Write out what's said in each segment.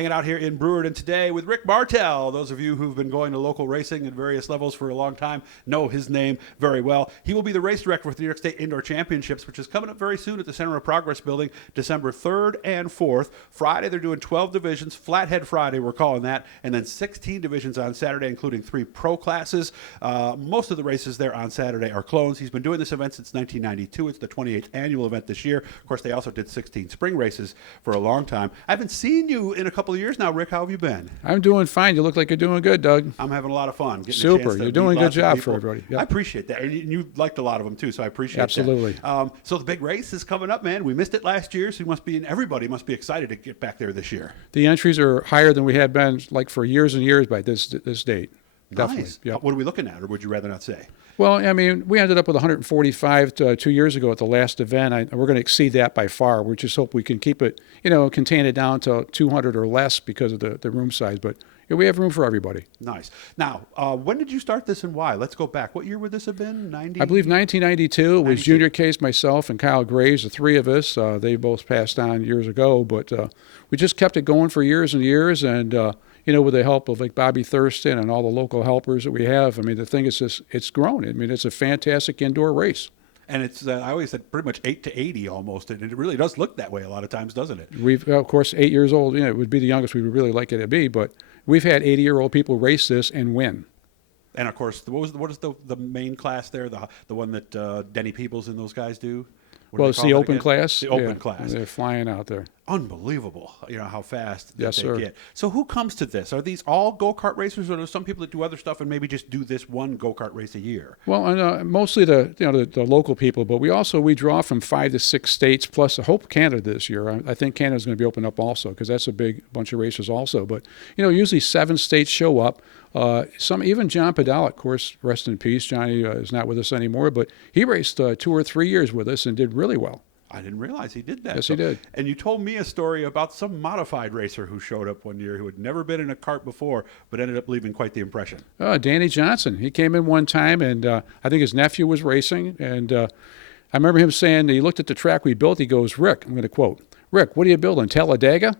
Hanging out here in Brewerton today with Rick Martell. Those of you who've been going to local racing at various levels for a long time know his name very well. He will be the race director with the New York State Indoor Championships, which is coming up very soon at the Center of Progress building, December 3rd and 4th. Friday, they're doing 12 divisions, Flathead Friday, we're calling that, and then 16 divisions on Saturday, including 3 pro classes. Most of the races there on Saturday are clones. He's been doing this event since 1992. It's the 28th annual event this year. Of course, they also did 16 spring races for a long time. I haven't seen you in a couple of years now, Rick. How have you been? I'm doing fine. You look like you're doing good, Doug. I'm having a lot of fun. Super. You're doing a good job for everybody. Yep. I appreciate that. And you liked a lot of them, too, so I appreciate Absolutely. that. Absolutely. So the big race is coming up, man. We missed it last year, so everybody must be excited to get back there this year. The entries are higher than we had been like for years and years by this date. Definitely. Nice. Yep. What are we looking at, or would you rather not say? Well, I mean, we ended up with 145 2 years ago at the last event. We're going to exceed that by far. We just hope we can keep it, contain it down to 200 or less because of the room size. But we have room for everybody. Nice. Now, when did you start this and why? Let's go back. What year would this have been? I believe 1992. It was Junior Case, myself, and Kyle Graves, the three of us. They both passed on years ago. But we just kept it going for years and years. And with the help of like Bobby Thurston and all the local helpers that we have, I mean, the thing is just, it's grown. I mean, it's a fantastic indoor race. And it's, I always said, pretty much 8 to 80 almost. And it really does look that way a lot of times, doesn't it? We've, of course, 8 years old, it would be the youngest we would really like it to be. But we've had 80-year-old people race this and win. And, of course, what is the main class there, the one that Denny Peebles and those guys do? Well, it's the open class. The open class. They're flying out there. Unbelievable, how fast yes, they sir. get. So who comes to this? Are these all go-kart racers, or are there some people that do other stuff and maybe just do this one go-kart race a year? Well, and, mostly the local people, but we draw from 5 to 6 states, plus I hope Canada this year. I think Canada's going to be open up also because that's a big bunch of races also. But, usually 7 states show up. Even John Pedal, of course, rest in peace. Johnny is not with us anymore, but he raced 2 or 3 years with us and did really well. I didn't realize he did that. Yes, he did. And you told me a story about some modified racer who showed up one year who had never been in a kart before, but ended up leaving quite the impression. Danny Johnson. He came in one time, and I think his nephew was racing. And I remember him saying, he looked at the track we built. He goes, Rick, I'm going to quote, Rick, what are you building, Talladega?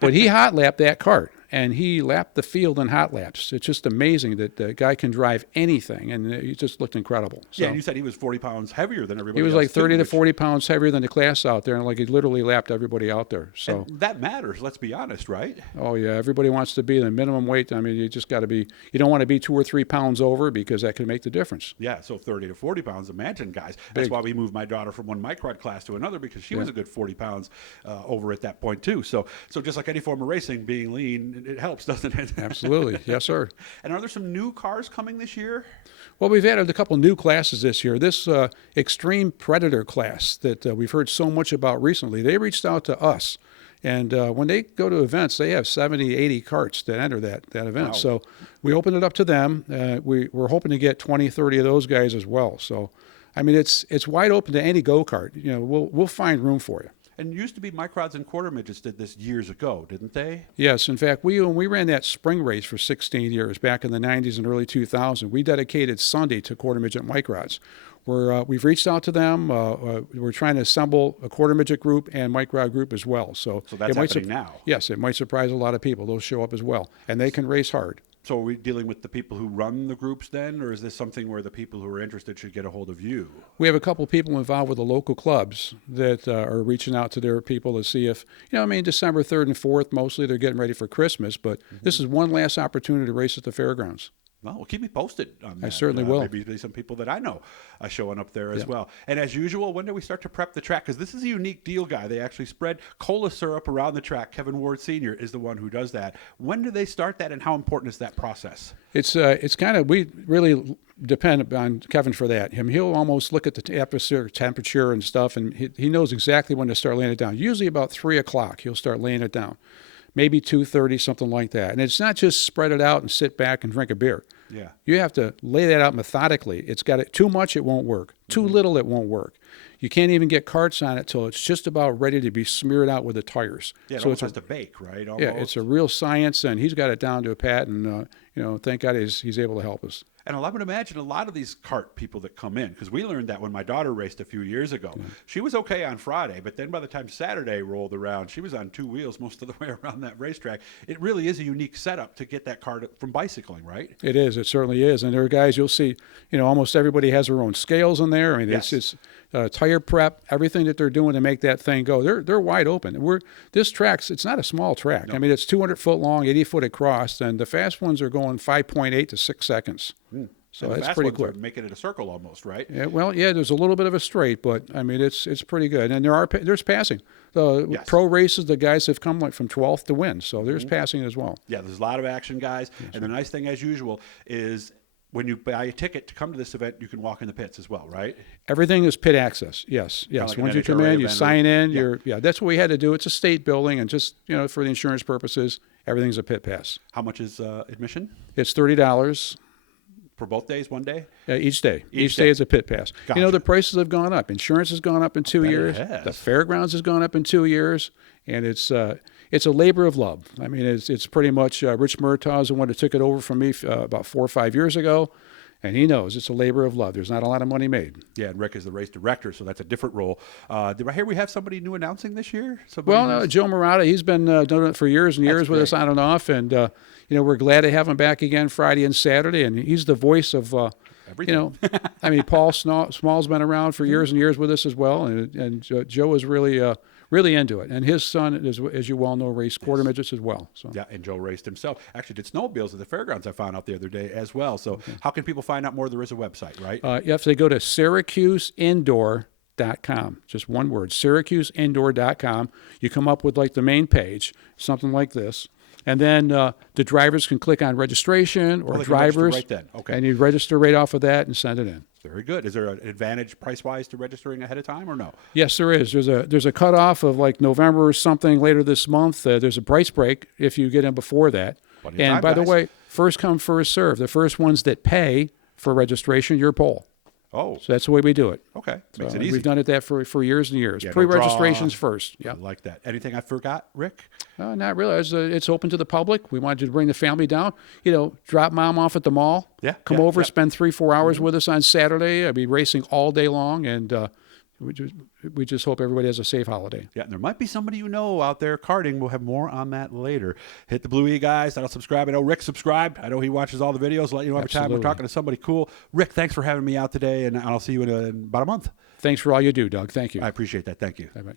But he hot lapped that kart. And he lapped the field in hot laps. It's just amazing that the guy can drive anything, and he just looked incredible. So, yeah, and you said he was 40 pounds heavier than everybody else. He was like 30 to 40 pounds heavier than the class out there, and like he literally lapped everybody out there. So and that matters, let's be honest, right? Oh, yeah. Everybody wants to be the minimum weight. I mean, you just got to be – you don't want to be 2 or 3 pounds over because that can make the difference. Yeah, so 30 to 40 pounds, imagine, guys. That's why we moved my daughter from one microd class to another because she was a good 40 pounds over at that point, too. So just like any form of racing, being lean, it helps, doesn't it? Absolutely. Yes, sir. And are there some new cars coming this year? Well, we've added a couple new classes this year. This Extreme Predator class that we've heard so much about recently, they reached out to us. And when they go to events, they have 70, 80 carts that enter that event. Wow. So we opened it up to them. We're hoping to get 20, 30 of those guys as well. So, I mean, it's wide open to any go-kart. We'll find room for you. And it used to be microds and quarter midgets did this years ago, didn't they? Yes. In fact, when we ran that spring race for 16 years, back in the 90s and early 2000s, we dedicated Sunday to quarter midget microds. We've reached out to them. We're trying to assemble a quarter midget group and microd group as well. So that's happening now. Yes, it might surprise a lot of people. They'll show up as well, and they can race hard. So are we dealing with the people who run the groups then, or is this something where the people who are interested should get a hold of you? We have a couple people involved with the local clubs that are reaching out to their people to see if, December 3rd and 4th, mostly they're getting ready for Christmas, but this is one last opportunity to race at the fairgrounds. Well, keep me posted on that. I certainly will. Maybe some people that I know are showing up there as well. And as usual, when do we start to prep the track? Because this is a unique deal, Guy. They actually spread cola syrup around the track. Kevin Ward Sr. is the one who does that. When do they start that, and how important is that process? It's kind of, we really depend on Kevin for that. He'll almost look at the atmosphere temperature and stuff, and he knows exactly when to start laying it down. Usually about 3 o'clock, he'll start laying it down. Maybe 2:30, something like that. And it's not just spread it out and sit back and drink a beer. Yeah. You have to lay that out methodically. Too much, it won't work. Too little, it won't work. You can't even get carts on it till it's just about ready to be smeared out with the tires. Yeah, it so almost it's has to bake, right? yeah, it's a real science, and he's got it down to a pat, and thank God he's able to help us. And I would imagine a lot of these cart people that come in, because we learned that when my daughter raced a few years ago. Yeah. She was okay on Friday, but then by the time Saturday rolled around, she was on 2 wheels most of the way around that racetrack. It really is a unique setup to get that cart from bicycling, right? It is. It certainly is. And there are guys, you'll see, almost everybody has their own scales in there. I mean, yes. It's tire prep, everything that they're doing to make that thing go. They're wide open. This track's, it's not a small track. No. I mean, it's 200 foot long, 80 foot across, and the fast ones are going 5.8 to 6 seconds. So that's pretty quick. Making it a circle almost, right? Yeah, well, yeah, there's a little bit of a straight, but I mean, it's pretty good. And there's passing. The yes. pro races, the guys have come like from 12th to win, so there's passing as well. Yeah, there's a lot of action, guys. Yes. And the nice thing, as usual, is when you buy a ticket to come to this event, you can walk in the pits as well, right? Everything is pit access. Yes. Once you come in, you sign in. That's what we had to do. It's a state building, and just for the insurance purposes, everything's a pit pass. How much is admission? It's $30. For both days, one day? Each day. Each day is a pit pass. Gotcha. The prices have gone up. Insurance has gone up in 2 years. The fairgrounds has gone up in 2 years. And it's a labor of love. I mean, it's pretty much Rich Murtaugh is the one that took it over from me about 4 or 5 years ago. And he knows it's a labor of love. There's not a lot of money made. Yeah, and Rick is the race director, so that's a different role. Did I hear we have somebody new announcing this year? Joe Murata, he's been doing it for years and years with us on and off. And, we're glad to have him back again Friday and Saturday. And he's the voice of, everything. I mean, Paul Small's been around for years and years with us as well. And Joe is really into it. And his son, as you well know, raced quarter midgets as well. So. Yeah, and Joe raced himself. Actually did snowmobiles at the fairgrounds I found out the other day as well. So how can people find out more? There is a website, right? You have to go to SyracuseIndoor.com. Just one word, SyracuseIndoor.com. You come up with like the main page, something like this. And then the drivers can click on registration or drivers. Right then. Okay. And you register right off of that and send it in. Very good. Is there an advantage price-wise to registering ahead of time or no? Yes, there is. There's a cutoff of like November or something later this month. There's a price break if you get in before that. And by the way, first come, first serve. The first ones that pay for registration, your pole. Oh. So that's the way we do it. Okay. Makes it easy. We've done it for years and years. Pre-registrations first. Yeah. I like that. Anything I forgot, Rick? Not really. It's open to the public. We wanted to bring the family down. Drop mom off at the mall. Yeah. Come over, spend 3-4 hours with us on Saturday. I'll be racing all day long, and we just hope everybody has a safe holiday. Yeah, and there might be somebody out there karting. We'll have more on that later. Hit the Blue E, guys. That'll subscribe. I know Rick subscribed. I know he watches all the videos. Let you know every time we're talking to somebody cool. Rick, thanks for having me out today, and I'll see you in about a month. Thanks for all you do, Doug. Thank you. I appreciate that. Thank you. Bye-bye.